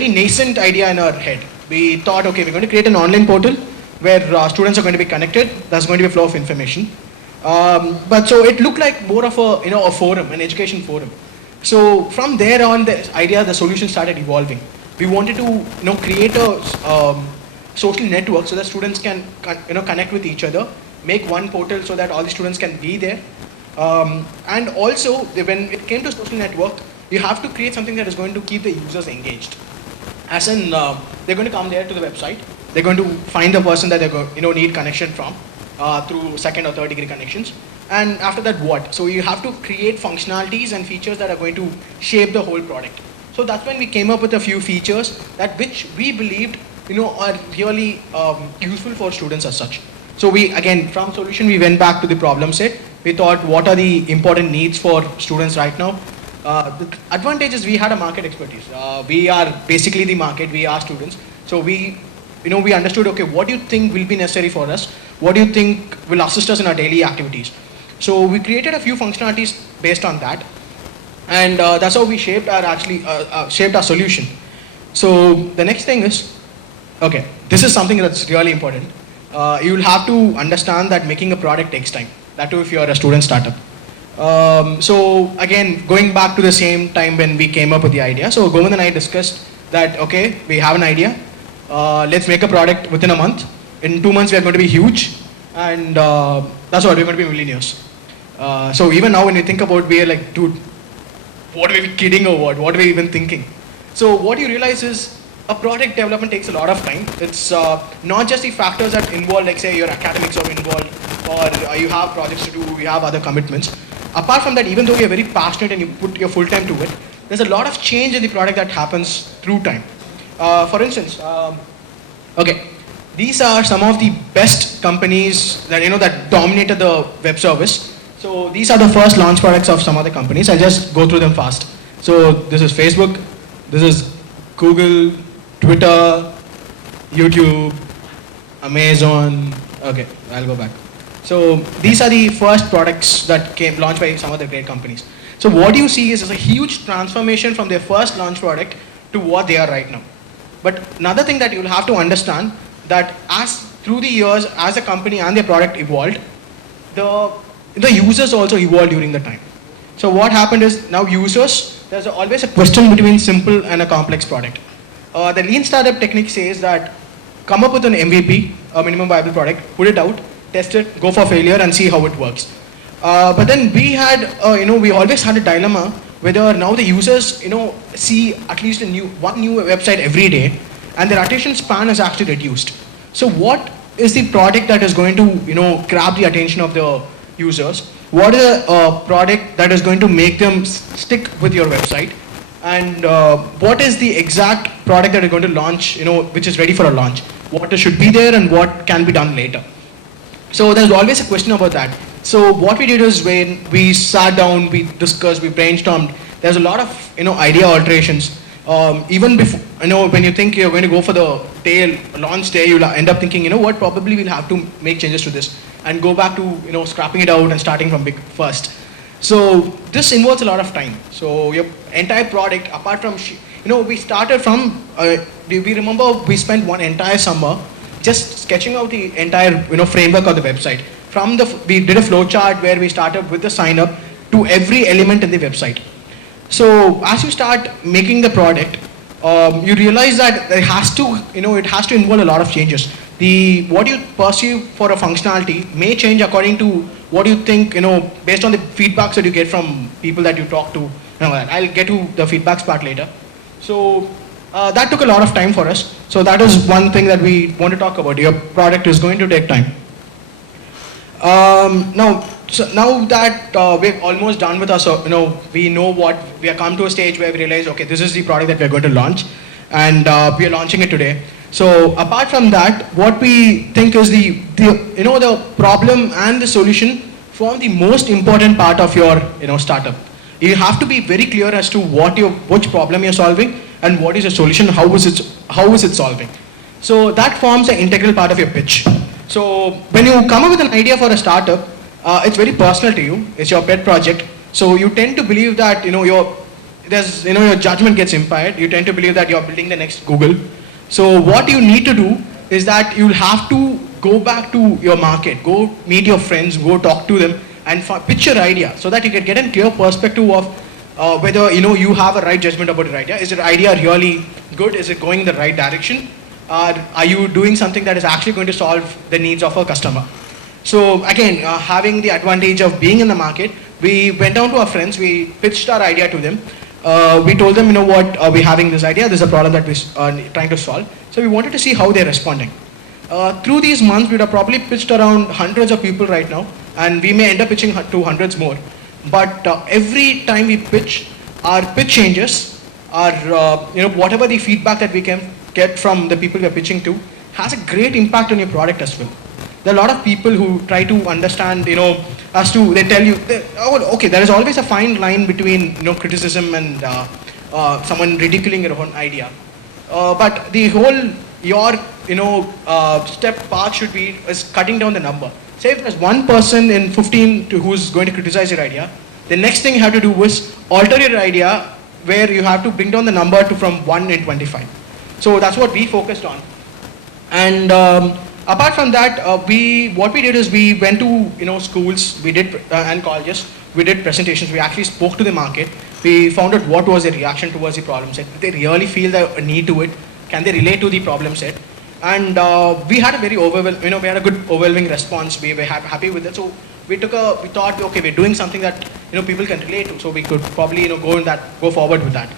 very nascent idea in our head. We thought, okay, we're going to create an online portal where students are going to be connected. There's going to be a flow of information. But so it looked like more of a forum, an education forum. So from there on, the solution started evolving. We wanted to create a social network so that students can connect with each other, make one portal so that all the students can be there. And also, when it came to social network, you have to create something that is going to keep the users engaged. As in, they're going to come there to the website. They're going to find the person that they need connection from through second or third degree connections. And after that, what? So you have to create functionalities and features that are going to shape the whole product. So that's when we came up with a few features which we believed are really useful for students as such. So we, again, from solution, we went back to the problem set. We thought, what are the important needs for students right now? The advantage is we had a market expertise. We are basically the market. We are students. So we understood, okay, what do you think will be necessary for us? What do you think will assist us in our daily activities? So we created a few functionalities based on that. And that's how we shaped our solution. So the next thing is, okay, this is something that's really important. You will have to understand that making a product takes time. That too if you're a student startup. So again, going back to the same time when we came up with the idea. So Govind and I discussed that, okay, we have an idea. Let's make a product within a month. In 2 months, we are going to be huge. And that's what, we're going to be millionaires. So even now when we think about, we are like, dude, what are we kidding or what? What are we even thinking? So what you realize is, a product development takes a lot of time. It's not just the factors that involve, like say your academics are involved, or you have projects to do, you have other commitments. Apart from that, even though you're very passionate and you put your full time to it, there's a lot of change in the product that happens through time. For instance, okay, these are some of the best companies that that dominated the web service. So these are the first launch products of some other companies. I'll just go through them fast. So this is Facebook, this is Google, Twitter, YouTube, Amazon. Okay, I'll go back. So these are the first products that came launched by some of the great companies. So what you see is a huge transformation from their first launch product to what they are right now. But another thing that you'll have to understand, that as through the years, as a company and their product evolved, the users also evolved during the time. So what happened is, now users, there's always a question between simple and a complex product. The lean startup technique says that come up with an MVP, a minimum viable product, put it out, test it, go for failure and see how it works. But then we had, we always had a dilemma whether now the users, see at least one new website every day and their attention span is actually reduced. So what is the product that is going to, grab the attention of the users? What is a product that is going to make them stick with your website? And what is the exact product that you're going to launch, which is ready for a launch? What should be there and what can be done later? So there's always a question about that. So what we did is, when we sat down, we discussed, we brainstormed, there's a lot of idea alterations. Even before, when you think you're going to go for the launch day, you'll end up thinking, what, probably we'll have to make changes to this and go back to scrapping it out and starting from big first. So this involves a lot of time. So your entire product, apart from we started from, do we remember we spent one entire summer just sketching out the entire framework of the website. We did a flow chart where we started with the sign up to every element in the website. So as you start making the product, you realize that it has to involve a lot of changes. What you perceive for a functionality may change according to what you think, based on the feedbacks that you get from people that you talk to. I'll get to the feedbacks part later. So that took a lot of time for us. So that is one thing that we want to talk about. Your product is going to take time. Now that we're almost done with us, we know what we are come to a stage where we realize, okay, this is the product that we're going to launch, and we are launching it today. So apart from that, what we think is the problem and the solution form the most important part of your startup. You have to be very clear as to which problem you're solving and what is the solution, how is it solving. So that forms an integral part of your pitch. So when you come up with an idea for a startup, it's very personal to you. It's your pet project. So you tend to believe that there's, your judgment gets impaired. You tend to believe that you're building the next Google. So what you need to do is that you'll have to go back to your market, go meet your friends, go talk to them, and pitch your idea so that you can get a clear perspective of whether you have a right judgment about your idea. Is your idea really good? Is it going in the right direction? Are you doing something that is actually going to solve the needs of a customer? So again, having the advantage of being in the market, we went down to our friends, we pitched our idea to them. We told them, what, we're having this idea, this is a problem that we're trying to solve. So we wanted to see how they're responding. Through these months, we would have probably pitched around hundreds of people right now, and we may end up pitching to hundreds more. But every time we pitch, our pitch changes, our, whatever the feedback that we can get from the people we're pitching to has a great impact on your product as well. There are a lot of people who try to understand, as to, they tell you, okay, there is always a fine line between, criticism and someone ridiculing your own idea. But the whole, step path should be is cutting down the number. Say if there's one person in 15 who's going to criticize your idea, the next thing you have to do is alter your idea where you have to bring down the number to from 1 in 25. So that's what we focused on. And apart from that, what we did is we went to schools, we did and colleges, we did presentations, we actually spoke to the market, we found out what was the reaction towards the problem set. Did they really feel the need to it? Can they relate to the problem set? And we had a very we had a good overwhelming response. We were happy with it. So we thought, okay, we're doing something that people can relate to. So we could probably go forward with that.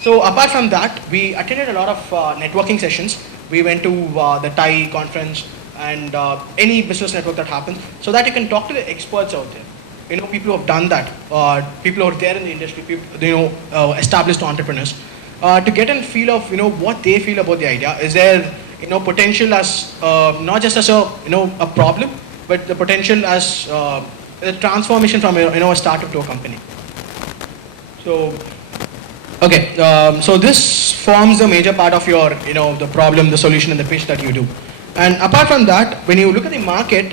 So apart from that, we attended a lot of networking sessions. We went to the TIE conference and any business network that happens, so that you can talk to the experts out there. People who have done that, people who are there in the industry, people, established entrepreneurs. To get a feel of what they feel about the idea. Is there potential as not just as a problem, but the potential as a transformation from a startup to a company. So okay, so this forms a major part of your the problem, the solution, and the pitch that you do. And apart from that, when you look at the market,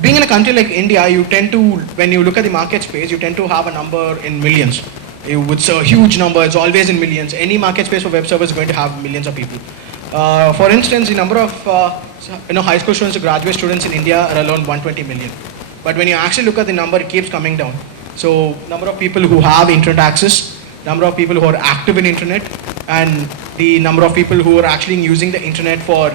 being in a country like India, you tend to, when you look at the market space, you tend to have a number in millions. It's a huge number, it's always in millions. Any market space for web servers is going to have millions of people. For instance, the number of high school students to graduate students in India are around 120 million. But when you actually look at the number, it keeps coming down. So number of people who have internet access, number of people who are active in internet, and the number of people who are actually using the internet for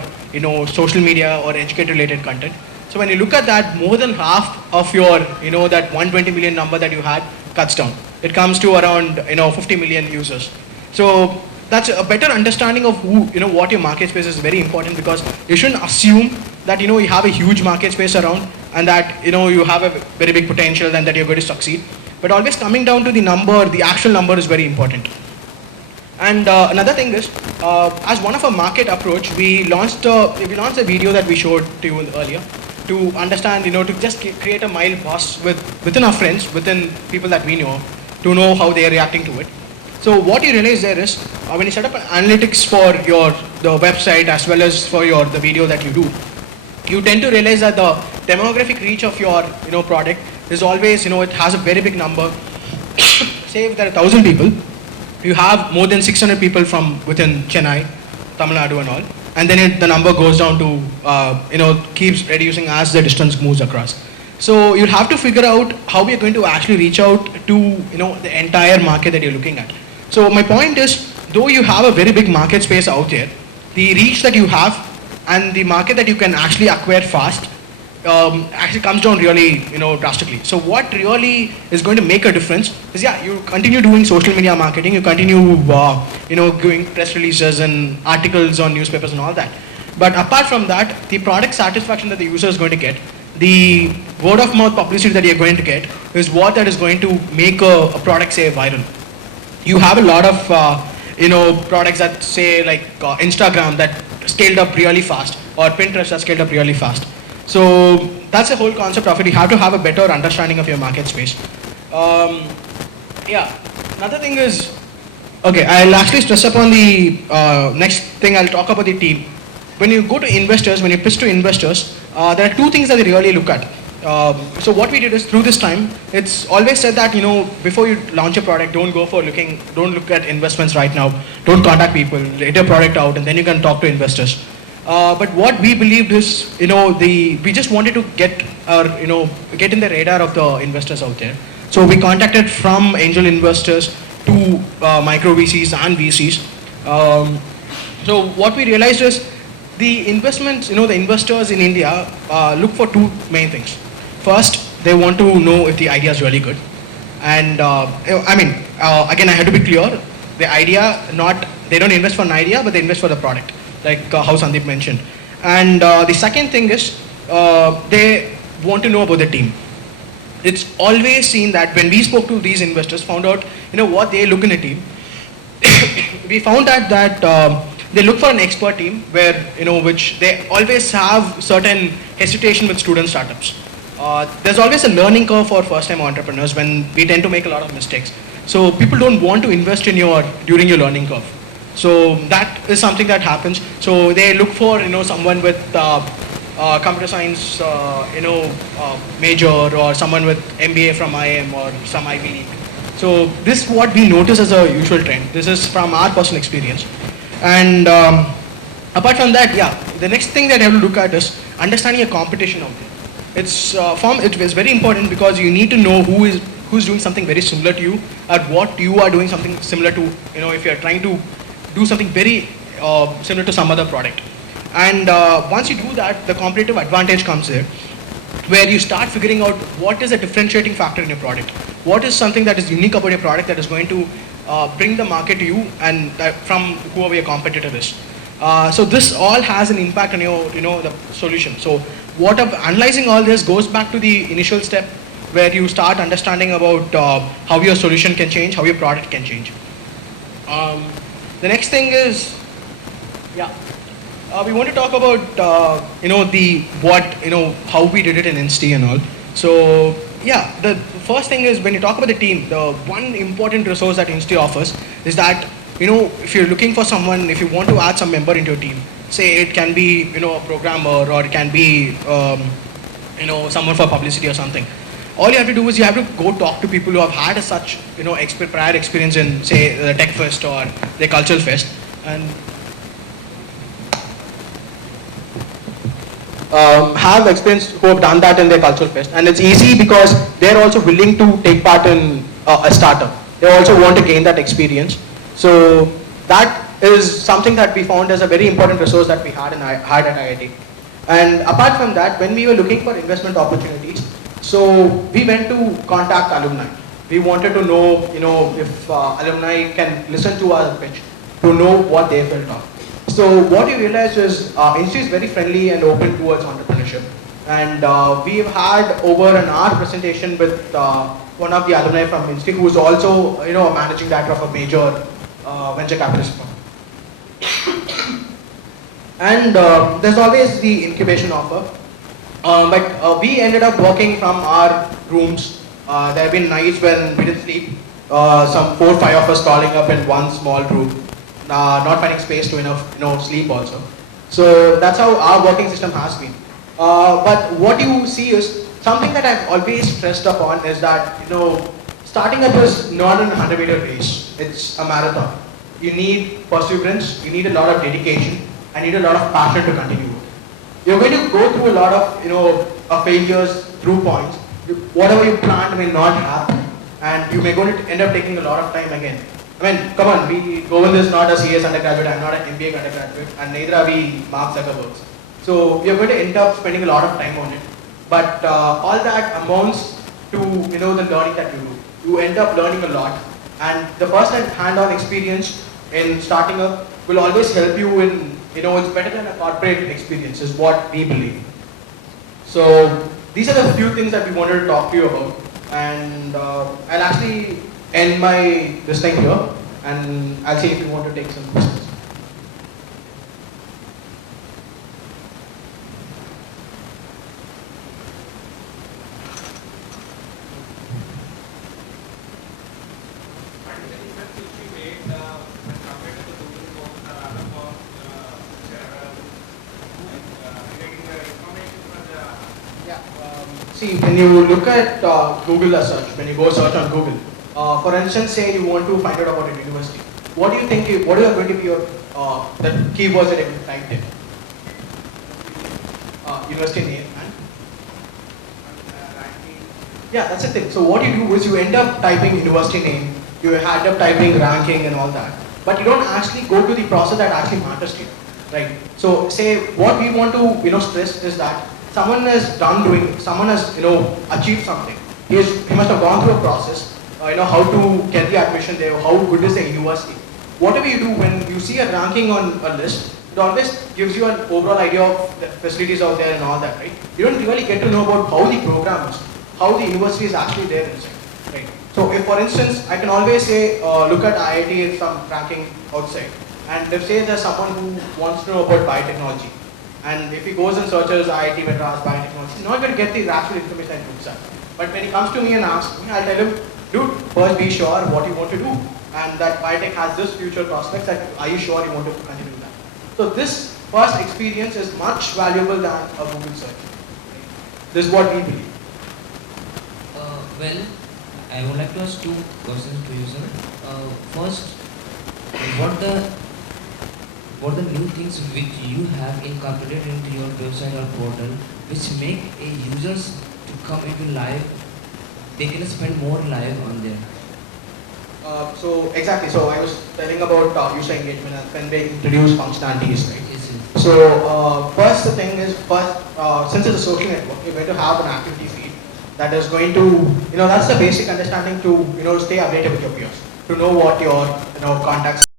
social media or educate related content. So when you look at that, more than half of your that 120 million number that you had cuts down. It comes to around 50 million users. So that's a better understanding of who what your market space is very important, because you shouldn't assume that you have a huge market space around and that you have a very big potential and that you're going to succeed. But always coming down to the number, the actual number is very important. And another thing is, as one of our market approach, we launched a video that we showed to you earlier to understand, to just create a mild buzz within our friends, within people that we know, to know how they are reacting to it. So what you realize there is, when you set up analytics for the website as well as for the video that you do, you tend to realize that the demographic reach of your product is always, it has a very big number. Say if there are 1,000 people, you have more than 600 people from within Chennai, Tamil Nadu and all, and then the number goes down to, keeps reducing as the distance moves across. So you'll have to figure out how we are going to actually reach out to, the entire market that you're looking at. So my point is, though you have a very big market space out there, the reach that you have and the market that you can actually acquire fast actually comes down really, drastically. So what really is going to make a difference is, you continue doing social media marketing, you continue, doing press releases and articles on newspapers and all that. But apart from that, the product satisfaction that the user is going to get, the word of mouth publicity that you're going to get is what that is going to make a product, say, viral. You have a lot of, products that say like Instagram that scaled up really fast, or Pinterest that scaled up really fast. So that's the whole concept of it. You have to have a better understanding of your market space. Another thing is, okay, I'll actually stress upon the next thing. I'll talk about the team. When you go to investors, when you pitch to investors, there are two things that they really look at. So what we did is through this time, it's always said that before you launch a product, don't look at investments right now. Don't contact people. Let your product out, and then you can talk to investors. But what we believed is, we just wanted to get in the radar of the investors out there. So we contacted from angel investors to micro VCs and VCs. So what we realized is the investments, the investors in India look for two main things. First, they want to know if the idea is really good. And again, I have to be clear. The idea, they don't invest for an idea, but they invest for the product, like how Sandeep mentioned. And the second thing is they want to know about the team. It's always seen that when we spoke to these investors, found out what they look in a team. We found out that they look for an expert team where which they always have certain hesitation with student startups. There's always a learning curve for first-time entrepreneurs when we tend to make a lot of mistakes. So people don't want to invest during your learning curve. So that is something that happens. So they look for someone with computer science major, or someone with MBA from IIM or some Ivy League. So this is what we notice as a usual trend. This is from our personal experience. And apart from that, the next thing that I have to look at is understanding a competition out there. It is very important because you need to know who's doing something very similar to you, or what you are doing something similar to. If you are trying to do something very similar to some other product. And once you do that, the competitive advantage comes there, where you start figuring out what is a differentiating factor in your product. What is something that is unique about your product that is going to bring the market to you and from whoever your competitor is. So this all has an impact on your, the solution. So analyzing all this goes back to the initial step where you start understanding about how your solution can change, how your product can change. The next thing is, we want to talk about how we did it in Insti and all. So the first thing is, when you talk about the team, the one important resource that Insti offers is that if you're looking for someone, if you want to add some member into your team, say it can be a programmer, or it can be someone for publicity or something. All you have to do is you have to go talk to people who have had such prior experience in, say, the Tech Fest or the Cultural Fest, and have experience who have done that in their Cultural Fest. And it's easy because they're also willing to take part in a startup. They also want to gain that experience. So that is something that we found as a very important resource that we had at IIT. And apart from that, when we were looking for investment opportunities, so we went to contact alumni. We wanted to know, if alumni can listen to our pitch, to know what they felt of. So what we realized is Insti is very friendly and open towards entrepreneurship. And we've had over an hour presentation with one of the alumni from Insti, who is also a managing director of a major venture capitalist firm. And there's always the incubation offer. But we ended up working from our rooms. There have been nights when we didn't sleep. Some 4 or 5 of us calling up in one small room, not finding space to enough sleep also. So that's how our working system has been. But what you see is something that I've always stressed upon is that starting up is not a 100-meter race. It's a marathon. You need perseverance. You need a lot of dedication. And need a lot of passion to continue. You're going to go through a lot of failures through points. Whatever you planned may not happen, and you may going to end up taking a lot of time again. I mean, come on, Govind is not a CS undergraduate, I'm not an MBA undergraduate, and neither are we Mark Zuckerbergs. So we are going to end up spending a lot of time on it. But all that amounts to the learning that you do. You end up learning a lot, and the first hand-on experience in starting up will always help you in, it's better than a corporate experience, is what we believe. So these are the few things that we wanted to talk to you about, and I'll actually end this thing here, and I'll see if you want to take some questions. See, when you look at Google as such, when you go search on Google, for instance, say you want to find out about a university, what do you think? What are going to be your the keywords that you will type in? University name and ranking. Yeah, that's the thing. So what you do is you end up typing university name, you end up typing ranking and all that, but you don't actually go to the process that actually matters to you, right? So say what we want to stress is that someone has someone has achieved something. He must have gone through a process, how to get the admission there, how good is the university. Whatever you do when you see a ranking on a list, it always gives you an overall idea of the facilities out there and all that, right? You don't really get to know about how the program is, how the university is actually there inside, right? So if for instance, I can always say, look at IIT some ranking outside, and if say there's someone who wants to know about biotechnology, and if he goes and searches IIT Madras biotechnology, he's not going to get the actual information that looks at. But when he comes to me and asks me, I'll tell him, dude, first be sure what you want to do, and that biotech has this future prospects. That are you sure you want to continue that? So this first experience is much valuable than a Google search. This is what we believe. Well, I would like to ask two questions to you, sir. First, what the new things which you have incorporated into your website or portal, which make a users to come into live, they can spend more live on there. So exactly. So I was telling about user engagement and when they introduce functionalities, right? Yes, yes. So first the thing is, since it's a social network, you're going to have an activity feed that is going to, that's the basic understanding to stay updated with your peers, to know what your contacts